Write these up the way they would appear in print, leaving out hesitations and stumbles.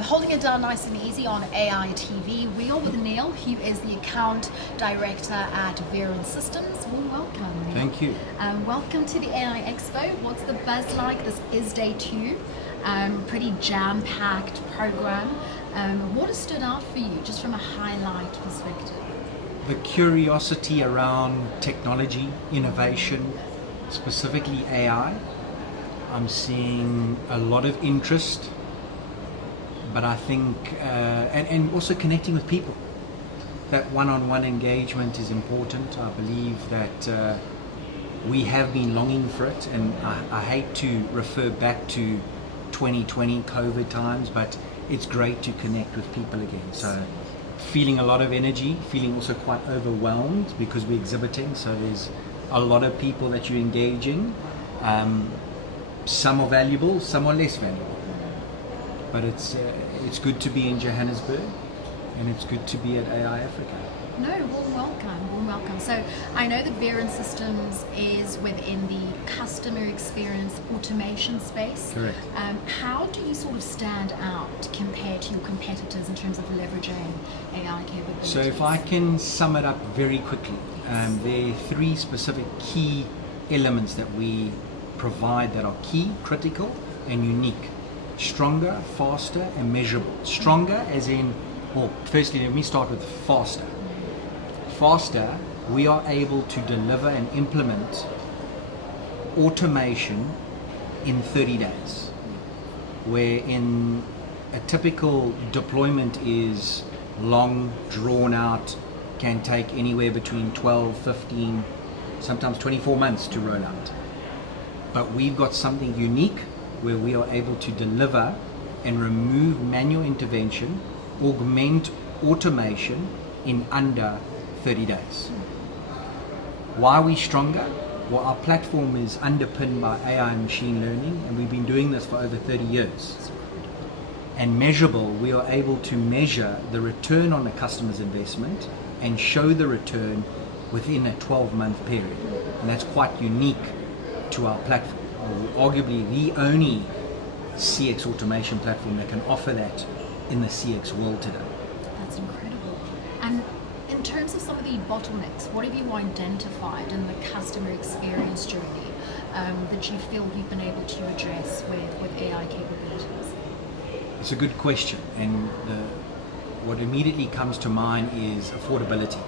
holding it down nice and easy on AI TV. We are with Neil, who is the account director at Verint Systems. Well, welcome, Neil. Thank you. Welcome to the AI Expo. What's the buzz like? This is day 2. Pretty jam-packed program. What has stood out for you, just from a highlight perspective? The curiosity around technology, innovation, specifically AI. I'm seeing a lot of interest, but I think, and also connecting with people. That one-on-one engagement is important. I believe that we have been longing for it, and I hate to refer back to 2020 COVID times, but it's great to connect with people again. So feeling a lot of energy, feeling also quite overwhelmed because we're exhibiting, so there's a lot of people that you're engaging. Some are valuable, some are less valuable. But it's good to be in Johannesburg, and it's good to be at AI Africa. No, warm welcome. So I know that Verint Systems is within the customer experience automation space. Correct. How do you sort of stand out compared to your competitors in terms of leveraging AI capabilities? So if I can sum it up very quickly, there are 3 specific key elements that we provide that are key, critical, and unique. Stronger, faster, and measurable. Stronger as in, well, firstly let me start with faster. Faster, we are able to deliver and implement automation in 30 days, where in a typical deployment is long, drawn out, can take anywhere between 12, 15, sometimes 24 months to roll out. But we've got something unique where we are able to deliver and remove manual intervention, augment automation in under 30 days. Why are we stronger? Well, our platform is underpinned by AI and machine learning, and we've been doing this for over 30 years. And measurable, we are able to measure the return on the customer's investment and show the return within a 12-month period. And that's quite unique to our platform. Arguably the only CX automation platform that can offer that in the CX world today. That's incredible. And in terms of some of the bottlenecks, what have you identified in the customer experience journey that you feel you've been able to address with AI capabilities? It's a good question, and what immediately comes to mind is affordability.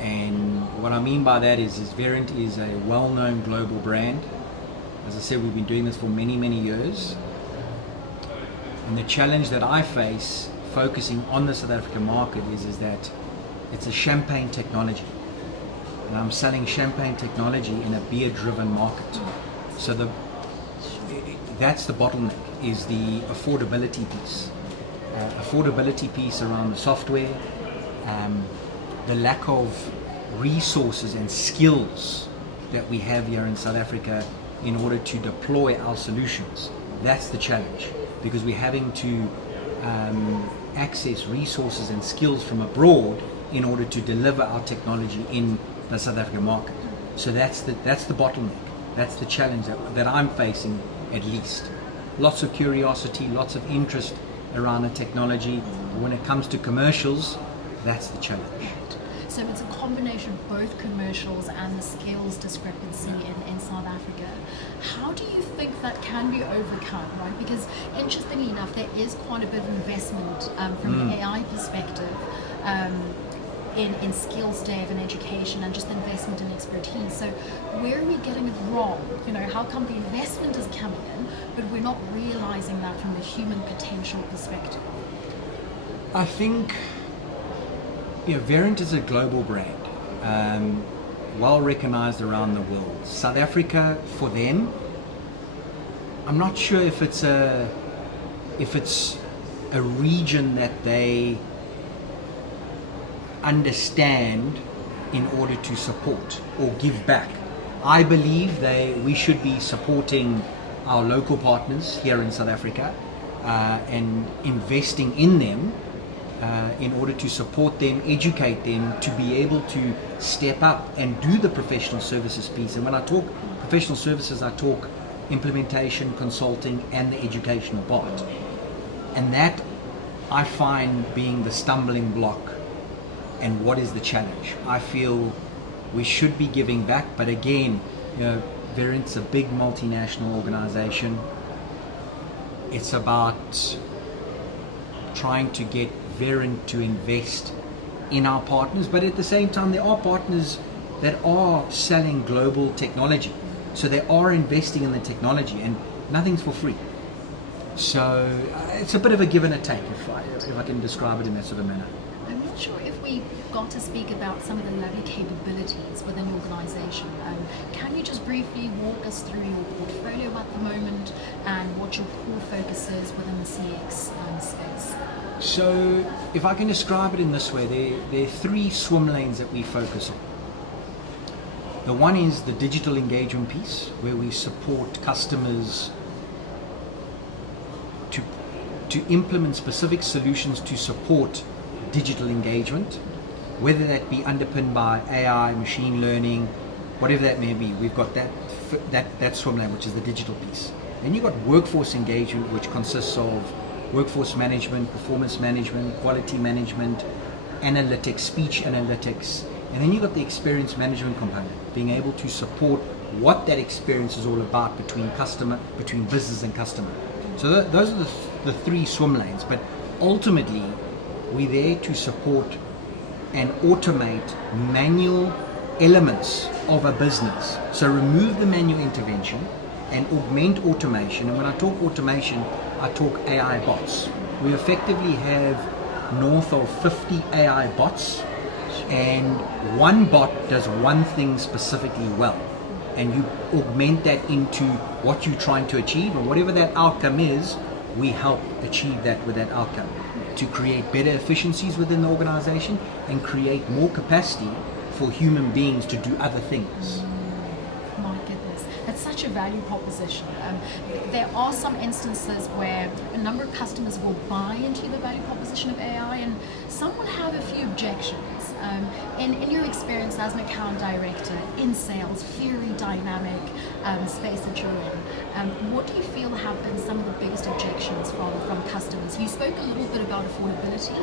And what I mean by that is Verint is a well-known global brand. As I said, we've been doing this for many, many years. And the challenge that I face focusing on the South African market is that it's a champagne technology. And I'm selling champagne technology in a beer-driven market. So that's the bottleneck, is the affordability piece. Affordability piece around the software, the lack of resources and skills that we have here in South Africa in order to deploy our solutions. That's the challenge, because we're having to access resources and skills from abroad in order to deliver our technology in the South African market. So that's the bottleneck. That's the challenge that I'm facing, at least. Lots of curiosity, lots of interest around the technology. But when it comes to commercials, that's the challenge. So it's a combination of both commercials and the skills discrepancy in South Africa. How do you think that can be overcome, right? Because interestingly enough, there is quite a bit of investment from the AI perspective in skills dev and education and just investment in expertise. So where are we getting it wrong? You know, how come the investment is coming in, but we're not realizing that from the human potential perspective? I think Verint is a global brand, well recognized around the world. South Africa, for them, I'm not sure if it's a region that they understand in order to support or give back. I believe we should be supporting our local partners here in South Africa and investing in them in order to support them, educate them, to be able to step up and do the professional services piece. And when I talk professional services, I talk implementation, consulting, and the educational part. And that I find being the stumbling block and what is the challenge. I feel we should be giving back, but again, Verint's a big multinational organization. It's about trying to get Verint to invest in our partners, but at the same time there are partners that are selling global technology, so they are investing in the technology, and nothing's for free. So it's a bit of a give and a take, if I can describe it in that sort of manner. I'm not sure if we got to speak about some of the lovely capabilities within the organization. Can you just briefly walk us through your portfolio at the moment and what your core focus is within the CX space? So if I can describe it in this way, there are three swim lanes that we focus on. The one is the digital engagement piece, where we support customers to implement specific solutions to support digital engagement, whether that be underpinned by AI, machine learning, whatever that may be. We've got that swim lane, which is the digital piece. Then you've got workforce engagement, which consists of workforce management, performance management, quality management, analytics, speech analytics, and then you've got the experience management component, being able to support what that experience is all about between business and customer. So those are the three swim lanes, but ultimately we're there to support and automate manual elements of a business. So remove the manual intervention and augment automation. And when I talk automation, I talk AI bots. We effectively have north of 50 AI bots, and one bot does one thing specifically well, and you augment that into what you're trying to achieve, and whatever that outcome is, we help achieve that with that outcome to create better efficiencies within the organization and create more capacity for human beings to do other things. My goodness, that's such a value proposition. There are some instances where a number of customers will buy into the value proposition of AI, and some will have a few objections. In your experience as an account director in sales, very dynamic space that you're in, what do you feel have been some of the biggest objections from customers? You spoke a little bit about affordability,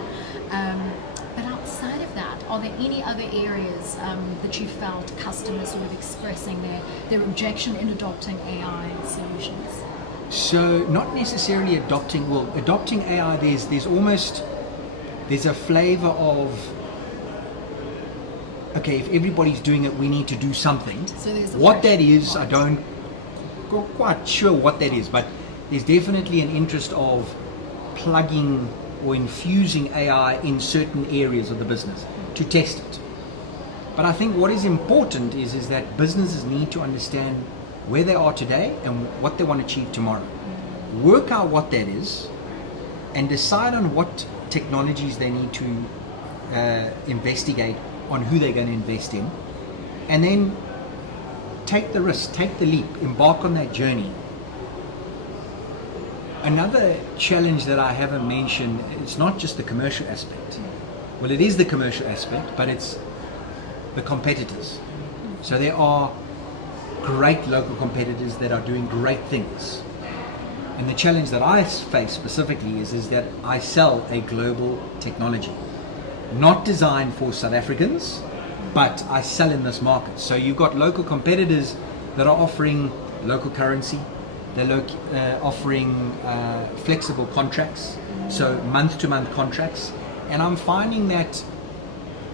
but outside of that, are there any other areas that you felt customers sort of expressing their objection in adopting AI solutions? So not necessarily adopting AI, there's a flavor of, okay, if everybody's doing it, we need to do something. So there's what that is, I don't quite sure what that is, but there's definitely an interest of plugging or infusing AI in certain areas of the business to test it. But I think what is important is that businesses need to understand where they are today and what they want to achieve tomorrow. Work out what that is and decide on what technologies they need to investigate, on who they're going to invest in, and then take the risk, take the leap, embark on that journey. Another challenge that I haven't mentioned, it's not just the commercial aspect. Well, it is the commercial aspect, but it's the competitors. So there are great local competitors that are doing great things. And the challenge that I face specifically is that I sell a global technology, not designed for South Africans, but I sell in this market. So you've got local competitors that are offering local currency, they're offering flexible contracts, so month-to-month contracts. And I'm finding that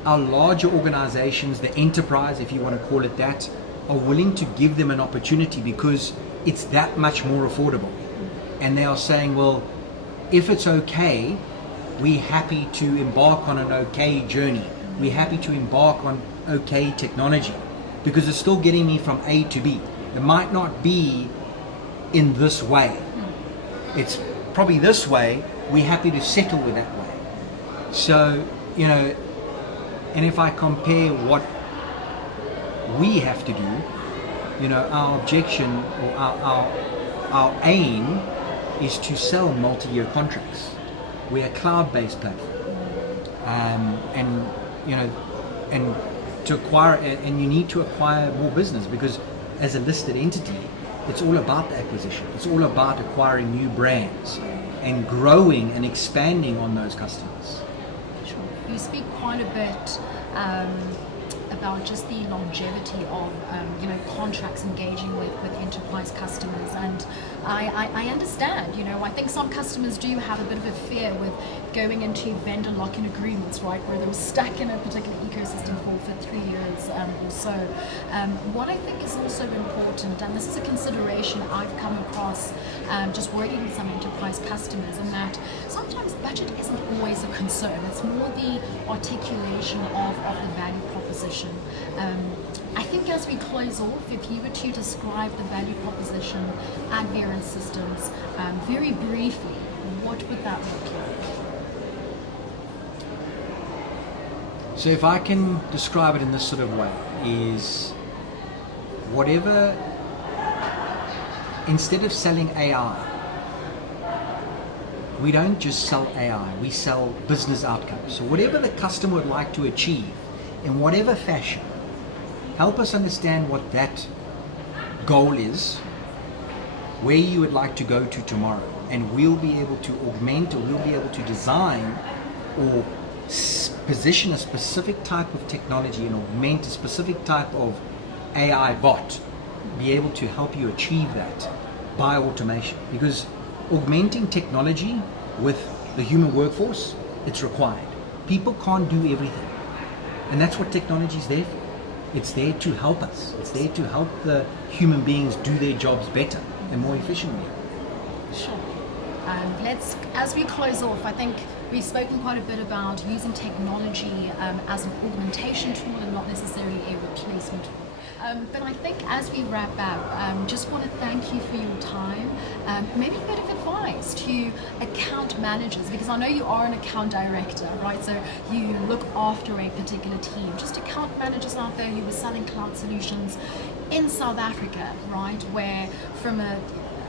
our larger organizations, the enterprise, if you want to call it that, are willing to give them an opportunity because it's that much more affordable. And they are saying, well, if it's okay, we're happy to embark on an okay journey. We're happy to embark on okay technology because it's still getting me from A to B. It might not be in this way. It's probably this way. We're happy to settle with that way. So, and if I compare what we have to do, our objection or our aim is to sell multi-year contracts. We're a cloud-based platform, and to acquire, and you need to acquire more business because as a listed entity, it's all about the acquisition. It's all about acquiring new brands and growing and expanding on those customers. Sure. You speak quite a bit about just the longevity of contracts engaging with enterprise customers, and I understand. I think some customers do have a bit of a fear with going into vendor lock-in agreements, right, where they're stuck in a particular ecosystem for 3 years or so. What I think is also important, and this is a consideration I've come across just working with some enterprise customers, and that sometimes budget isn't always a concern. It's more the articulation of the value proposition. I think as we close off, if you were to describe the value proposition at Verint Systems very briefly, what would that look like? So if I can describe it in this sort of way, is whatever, instead of selling AI, we don't just sell AI, we sell business outcomes. So whatever the customer would like to achieve, in whatever fashion, help us understand what that goal is, where you would like to go to tomorrow, and we'll be able to augment, or we'll be able to design or position a specific type of technology and augment a specific type of AI bot, be able to help you achieve that by automation. Because augmenting technology with the human workforce, it's required. People can't do everything. And that's what technology is there for. It's there to help us. It's there to help the human beings do their jobs better and more efficiently. Sure. As we close off, I think we've spoken quite a bit about using technology as an augmentation tool and not necessarily a replacement tool. But I think as we wrap up, just want to thank you for your time. Maybe a bit of advice to account managers, because I know you are an account director, right? So you look after a particular team. Just account managers out there who are selling cloud solutions in South Africa, right? Where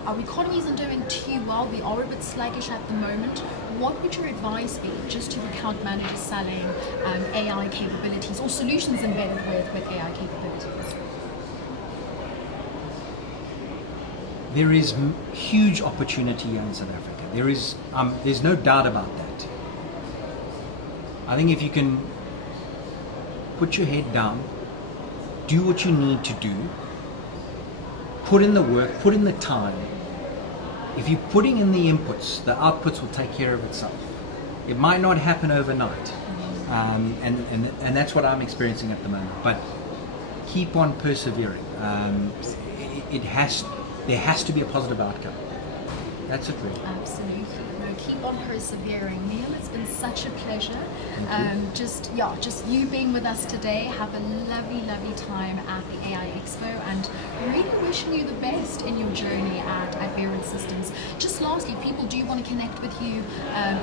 our economy isn't doing too well, we are a bit sluggish at the moment. What would your advice be just to account managers selling AI capabilities or solutions embedded with AI capabilities? There is huge opportunity here in South Africa. There's no doubt about that. I think if you can put your head down, do what you need to do, put in the work, put in the time. If you're putting in the inputs, the outputs will take care of itself. It might not happen overnight, and that's what I'm experiencing at the moment. But keep on persevering. There has to be a positive outcome. That's it, really. Absolutely. No, keep on persevering. Neil, it's been such a pleasure. Just you being with us today. Have a lovely, lovely time at the AI Expo, and really wishing you the best in your journey at Verint Systems. Just lastly, if people do want to connect with you,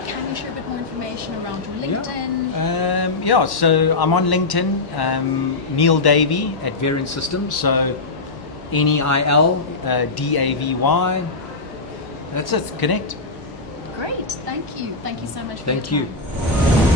can you share a bit more information around your LinkedIn? So I'm on LinkedIn, Neil Davy at Verint Systems. So NEIL DAVY. That's it. Connect. Great. Thank you. Thank you so much for your time. Thank you.